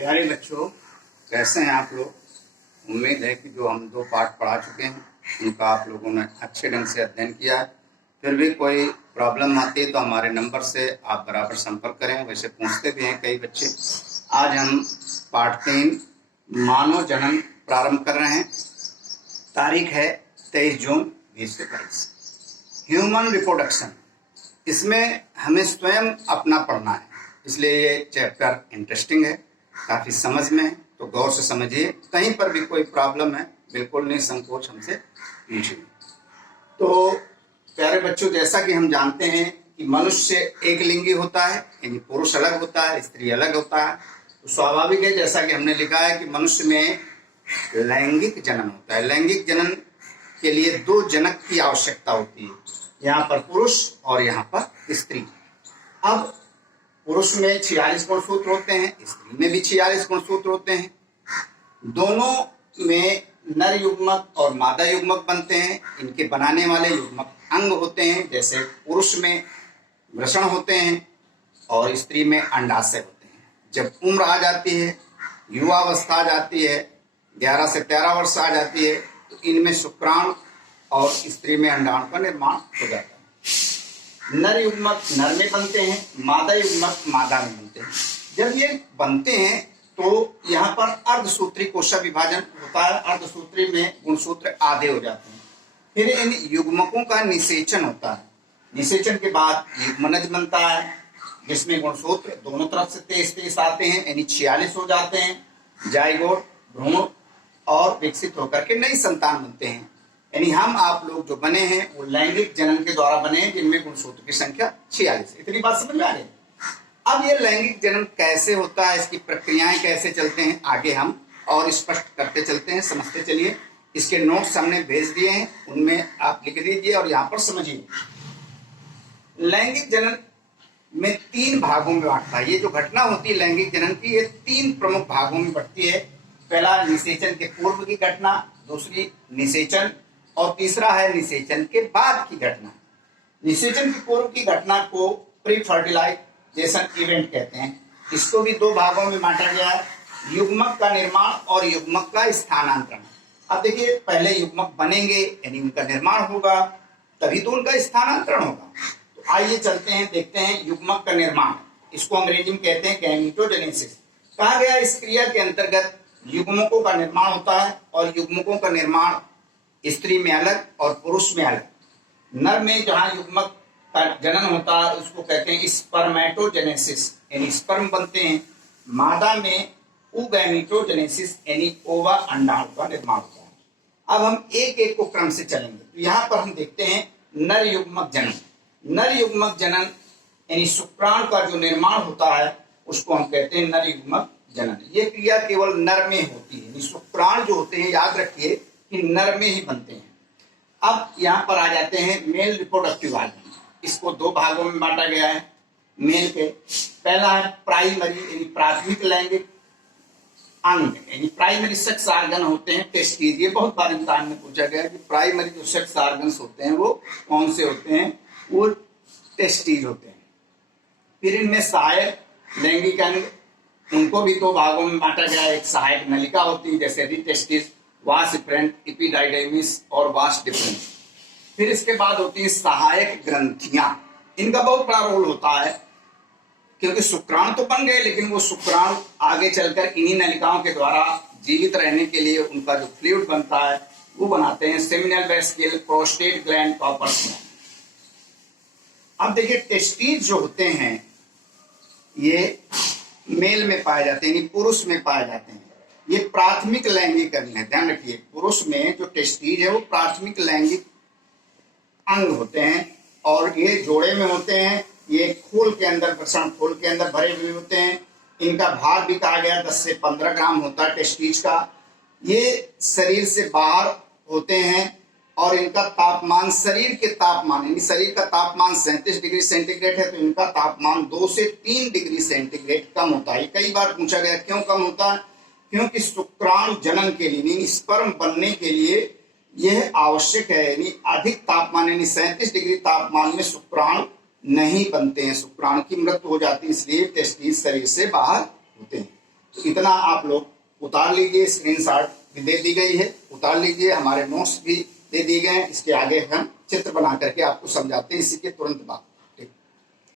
प्यारे बच्चों, कैसे हैं आप लोग। उम्मीद है कि जो हम 2 पाठ पढ़ा चुके हैं उनका आप लोगों ने अच्छे ढंग से अध्ययन किया है। फिर भी कोई प्रॉब्लम आती है तो हमारे नंबर से आप बराबर संपर्क करें। वैसे पूछते भी हैं कई बच्चे। आज हम पाठ 3 मानव जनन प्रारंभ कर रहे हैं। तारीख है 23 जून 2022। Human reproduction. इसमें हमें स्वयं अपना पढ़ना है, इसलिए ये चैप्टर इंटरेस्टिंग है, काफ़ी समझ में है, तो गौर से समझिए। कहीं पर भी कोई प्रॉब्लम है बिल्कुल नहीं संकोच हमसे पूछिए। तो प्यारे बच्चों, जैसा कि हम जानते हैं कि मनुष्य एक लिंगी होता है, यानी पुरुष अलग होता है, स्त्री अलग होता है। तो स्वाभाविक है, जैसा कि हमने लिखा है कि मनुष्य में लैंगिक जनन होता है। लैंगिक जनन के लिए 2 जनक की आवश्यकता होती है, यहाँ पर पुरुष और यहाँ पर स्त्री। अब पुरुष में 46 गुणसूत्र होते हैं, स्त्री में भी 46 गुणसूत्र होते हैं। दोनों में नर युग्मक और मादा युग्मक बनते हैं। इनके बनाने वाले युग्मक अंग होते हैं, जैसे पुरुष में वृषण होते हैं और स्त्री में अंडाशय होते हैं। जब उम्र आ जाती है, युवावस्था आ जाती है, 11 से 13 वर्ष आ जाती है, तो इनमें शुक्राणु और स्त्री में अंडाणु का निर्माण हो जाता है। नर युग्मक नर में बनते हैं, मादा युग्मक मादा में बनते हैं। जब ये बनते हैं तो यहाँ पर अर्धसूत्री कोशा विभाजन होता है। अर्धसूत्री में गुणसूत्र आधे हो जाते हैं। फिर इन युग्मकों का निषेचन होता है। निषेचन के बाद युग्मनज बनता है, जिसमें गुणसूत्र दोनों तरफ से 23 आते हैं, यानी 46 हो जाते हैं। जाइगोट, भ्रूण और विकसित होकर के नई संतान बनते हैं। यानी हम आप लोग जो बने हैं वो लैंगिक जनन के द्वारा बने हैं, जिनमें गुणसूत्र की संख्या 46 है। इतनी बात समझ में आ रही है। अब ये लैंगिक जनन कैसे होता है, इसकी प्रक्रियाएं कैसे चलते हैं, आगे हम और स्पष्ट करते चलते हैं, समझते चलिए। इसके नोट्स हमने भेज दिए हैं, उनमें आप लिख दीजिए और यहाँ पर समझिए। लैंगिक जनन में 3 भागों में बांटता है। ये जो घटना होती है लैंगिक जनन की, ये 3 प्रमुख भागों में बढ़ती है। पहला निषेचन के पूर्व की घटना, दूसरी निषेचन, और तीसरा है निषेचन के बाद की घटना। निषेचन के पूर्व की घटना को प्री फर्टिलाइजेशन इवेंट कहते हैं। इसको भी 2 भागों में बांटा गया है, युग्मक का निर्माण और युग्मक का स्थानांतरण। अब देखिए, पहले युग्मक बनेंगे यानी उनका निर्माण होगा, तभी तो उनका स्थानांतरण होगा। तो आइए चलते हैं, देखते हैं युग्मक का निर्माण। इसको अंग्रेजी में कहते हैं गैमीटोजेनेसिस। कहा गया इस क्रिया के अंतर्गत युग्मकों का निर्माण होता है, और युग्मकों का निर्माण स्त्री में अलग और पुरुष में अलग। नर में जहां युग्मक का जनन होता है उसको कहते हैं स्पर्मेटोजेनेसिस, यानी स्पर्म बनते हैं। मादा में ऊगैमीटोजेनेसिस, यानी ओवा अंडाणु का निर्माण होता है। अब हम एक एक को क्रम से चलेंगे। तो यहाँ पर हम देखते हैं नर युग्मक जनन। नर युग्मक जनन यानी शुक्राणु का जो निर्माण होता है उसको हम कहते हैं नर युग्मक जनन। ये क्रिया केवल नर में होती है। शुक्राणु जो होते हैं, याद रखिए कि नर में ही बनते हैं। अब यहाँ पर आ जाते हैं मेल रिप्रोडक्टिव ऑर्गन। इसको 2 भागों में बांटा गया है मेल के। पहला है प्राइमरी यानी प्राथमिक लैंगिक अंग, यानी प्राइमरी सेक्स ऑर्गन होते हैं टेस्टिस। ये बहुत बार इम्तिहान में पूछा गया है कि प्राइमरी जो सेक्स ऑर्गन्स होते हैं वो कौन से होते हैं, वो टेस्टिस होते हैं। फिर इनमें सहायक लैंगिक अंग, उनको भी 2 भागों में बांटा गया है। एक सहायक नलिका होती है, जैसे टेस्टिस, वास इफरेंट, एपिडाइडेमिस और वास डिफरेंस। फिर इसके बाद होती है सहायक ग्रंथियां। इनका बहुत बड़ा रोल होता है, क्योंकि शुक्राणु तो बन गए, लेकिन वो शुक्राणु आगे चलकर इन्हीं नलिकाओं के द्वारा जीवित रहने के लिए उनका जो फ्लूइड बनता है वो बनाते हैं seminal vesicle, prostate gland, Cowper's gland. अब देखिए, टेस्टिस जो होते हैं ये मेल में पाए जाते हैं, यानी पुरुष में पाए जाते हैं। ये प्राथमिक लैंगिक अंग है, ध्यान रखिए। पुरुष में जो टेस्टिस है वो प्राथमिक लैंगिक अंग होते हैं, और ये जोड़े में होते हैं। ये खोल के अंदर, वृषण खोल के अंदर भरे हुए होते हैं। इनका भार भी कहा गया 10 से 15 ग्राम होता है टेस्टिस का। ये शरीर से बाहर होते हैं, और इनका तापमान शरीर के तापमान, यानी शरीर का तापमान 37 डिग्री सेंटीग्रेड है, तो इनका तापमान 2 से 3 डिग्री सेंटीग्रेड कम होता है। कई बार पूछा गया क्यों कम होता है, क्योंकि शुक्राणु जनन के लिए, स्पर्म बनने के लिए यह आवश्यक है। यानी अधिक तापमान, यानी 37 डिग्री तापमान में शुक्राणु नहीं बनते हैं, शुक्राणु की मृत्यु हो जाती है, इसलिए टेस्टिस शरीर से बाहर होते हैं। तो इतना आप लोग उतार लीजिए, स्क्रीनशॉट भी दे दी गई है, उतार लीजिए, हमारे नोट्स भी दे दिए गए हैं। इसके आगे हम चित्र बना करके आपको समझाते हैं इसी के तुरंत बाद।